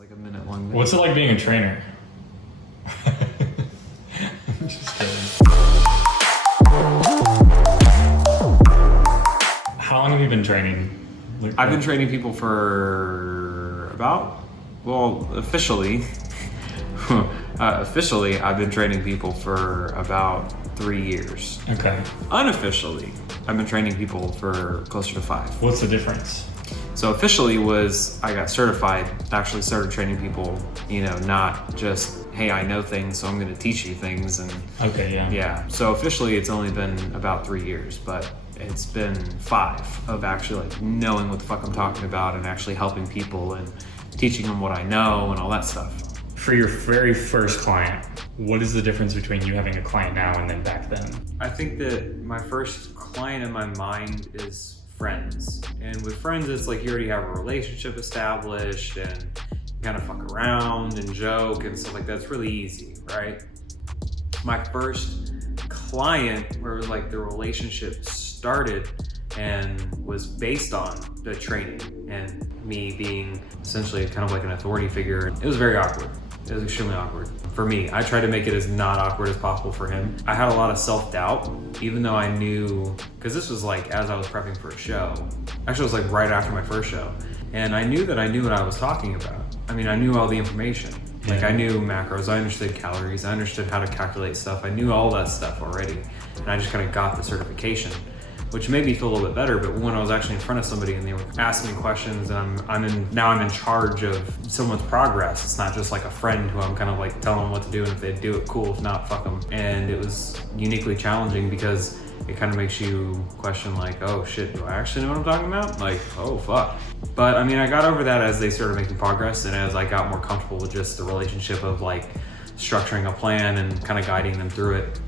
It's like a minute long video. What's it like being a trainer? Just kidding. How long have you been training? I've been training people for officially I've been training people for about 3 years. Okay. Unofficially, I've been training people for closer to 5. What's the difference? So officially was I got certified, actually started training people, not just, hey, I know things, so I'm gonna teach you things. And Okay, yeah. yeah, so officially it's only been about 3 years, but it's been 5 of actually like knowing what the fuck I'm talking about and actually helping people and teaching them what I know and all that stuff. For your very first client, what is the difference between you having a client now and then back then? I think that my first client in my mind is friends. And with friends, it's like you already have a relationship established and you kind of fuck around and joke and stuff like that. It's really easy, right? My first client where like the relationship started and was based on the training and me being essentially kind of like an authority figure. It was very awkward. It was extremely awkward for me. I tried to make it as not awkward as possible for him. I had a lot of self-doubt, even though I knew, because this was like as I was prepping for a show. Actually, it was like right after my first show. And I knew that I knew what I was talking about. I mean, I knew all the information. Like I knew macros, I understood calories, I understood how to calculate stuff. I knew all that stuff already. And I just kind of got the certification, which made me feel a little bit better. But when I was actually in front of somebody and they were asking me questions, and I'm in charge of someone's progress. It's not just like a friend who I'm kind of like telling them what to do, and if they do it, cool. If not, fuck them. And it was uniquely challenging because it kind of makes you question like, oh shit, do I actually know what I'm talking about? Like, oh fuck. But I mean, I got over that as they started making progress and as I got more comfortable with just the relationship of like structuring a plan and kind of guiding them through it.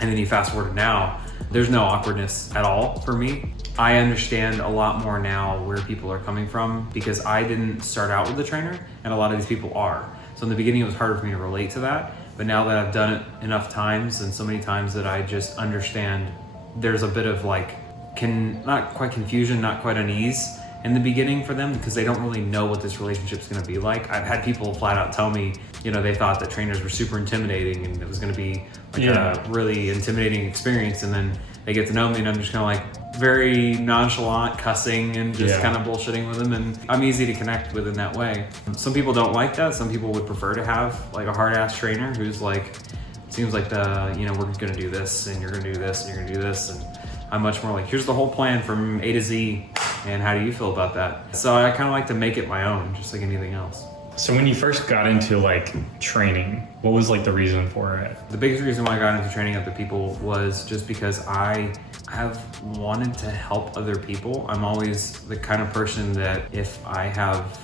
And then you fast forward to now, there's no awkwardness at all for me. I understand a lot more now where people are coming from because I didn't start out with a trainer and a lot of these people are. So in the beginning, it was harder for me to relate to that. But now that I've done it enough times and so many times that I just understand there's a bit of like, not quite confusion, not quite unease in the beginning for them because they don't really know what this relationship's gonna be like. I've had people flat out tell me, they thought that trainers were super intimidating and it was gonna be like a really intimidating experience. And then they get to know me and I'm just kind of like very nonchalant, cussing and just kind of bullshitting with them. And I'm easy to connect with in that way. Some people don't like that. Some people would prefer to have like a hard ass trainer who's like, seems like we're gonna do this and you're gonna do this and you're gonna do this. And I'm much more like, here's the whole plan from A to Z. And how do you feel about that? So I kind of like to make it my own, just like anything else. So when you first got into like training, what was like the reason for it? The biggest reason why I got into training other people was just because I have wanted to help other people. I'm always the kind of person that if I have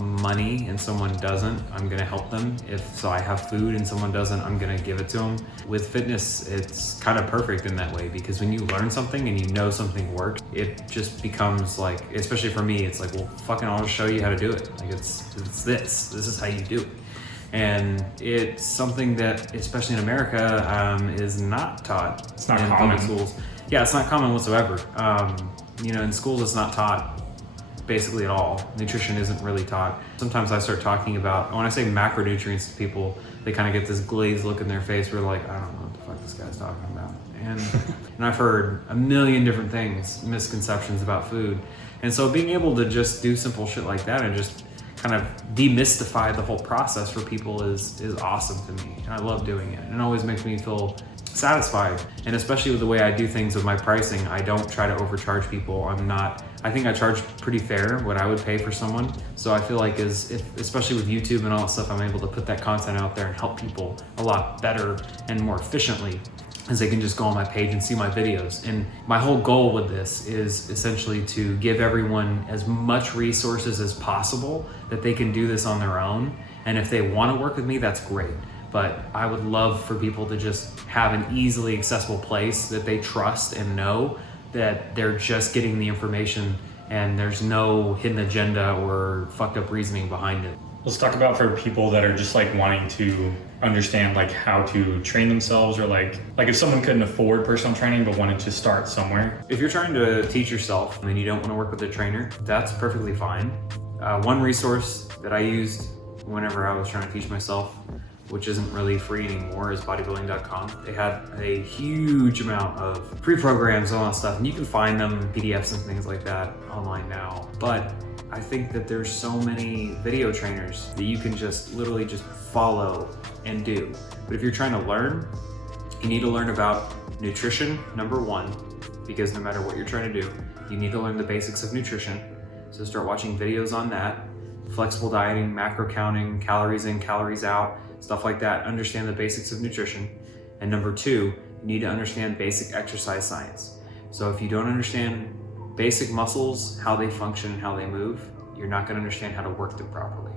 money and someone doesn't, I'm gonna help them. If I have food and someone doesn't, I'm gonna give it to them. With fitness, it's kind of perfect in that way because when you learn something and you know something works, it just becomes like, especially for me, it's like, well, fucking I'll just show you how to do it. Like it's this is how you do it. And it's something that, especially in America, is not taught. It's not in common. public schools. Yeah, it's not common whatsoever. In schools, it's not taught basically at all. Nutrition isn't really taught. Sometimes I start talking about, when I say macronutrients to people, they kind of get this glazed look in their face where like, I don't know what the fuck this guy's talking about. And I've heard a million different things, misconceptions about food. And so being able to just do simple shit like that and just kind of demystify the whole process for people is awesome to me. And I love doing it. And it always makes me feel satisfied. And especially with the way I do things with my pricing, I don't try to overcharge people. I think I charge pretty fair what I would pay for someone. So I feel like especially with YouTube and all that stuff, I'm able to put that content out there and help people a lot better and more efficiently as they can just go on my page and see my videos. And my whole goal with this is essentially to give everyone as much resources as possible that they can do this on their own. And if they want to work with me, that's great. But I would love for people to just have an easily accessible place that they trust and know that they're just getting the information and there's no hidden agenda or fucked up reasoning behind it. Let's talk about for people that are just like wanting to understand like how to train themselves or like if someone couldn't afford personal training but wanted to start somewhere. If you're trying to teach yourself and you don't want to work with a trainer, that's perfectly fine. One resource that I used whenever I was trying to teach myself, which isn't really free anymore, is bodybuilding.com. They had a huge amount of pre-programs and all that stuff, and you can find them, PDFs and things like that online now. But I think that there's so many video trainers that you can just literally just follow and do. But if you're trying to learn, you need to learn about nutrition, number one, because no matter what you're trying to do, you need to learn the basics of nutrition. So start watching videos on that, flexible dieting, macro counting, calories in, calories out, stuff like that. Understand the basics of nutrition. And number two, you need to understand basic exercise science. So if you don't understand basic muscles, how they function, how they move, you're not going to understand how to work them properly.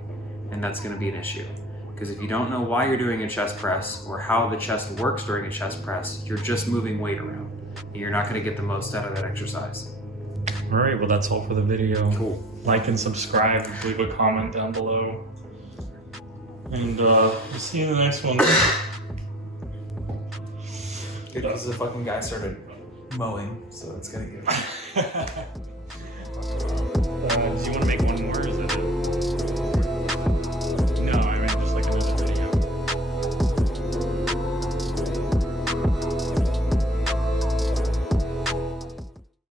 And that's going to be an issue. Because if you don't know why you're doing a chest press or how the chest works during a chest press, you're just moving weight around. And you're not going to get the most out of that exercise. All right, well, that's all for the video. Cool. Like and subscribe, leave a comment down below. And we'll see you in the next one. Because the fucking guy started mowing, so it's gonna get. Do you want to make one